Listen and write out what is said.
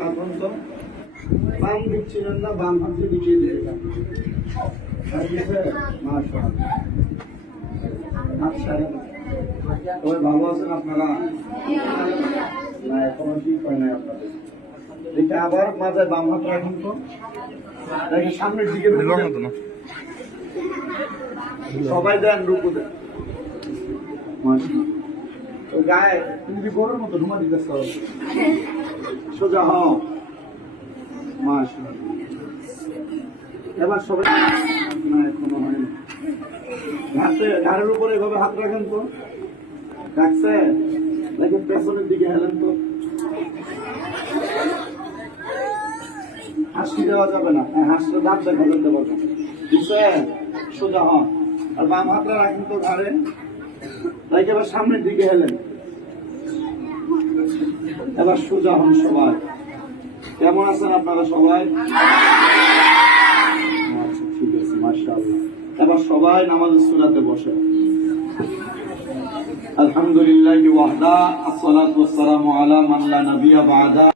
কাঁপন তো বাম দিচ্ছিলেন না, বাম হাতে দিকে দিয়ে তবে ভালো আছেন আপনারা? না এখনো ঠিক হয় নাই আপনাদের। এটা আবার মাথায় বাম হাত রাখুন তো, দেখে সামনের দিকে সবাই দেন, রুকু দেন। গায়ে তুমি কি গরুর মতো ঢুমা দিতে সোজা হও। এবার সবাই না এখনো হয়নি। ঘাড়ের উপরে এভাবে হাত রাখেন তো, রাখছে দেখেন পেছনের দিকে হেলেন তো, হাসি দেওয়া যাবে না, হাসলে দাঁত দেখা যেতে পারবে। দিচ্ছে সোজা হন, আর বাম হাতটা রাখেন তো ঘাড়ে, তাই এবার সামনের দিকে হেলেন। এবার সোজা হন সবাই। কেমন আছেন আপনারা সবাই? আচ্ছা ঠিক আছে, মাশাআল্লাহ। এবার সবাই নামাজের সূরাতে বসে। আলহামদুলিল্লাহি ওয়াহদা, আসসালাতু ওয়াসসালামু আলা মান লা নাবিয়্যা বা'দা।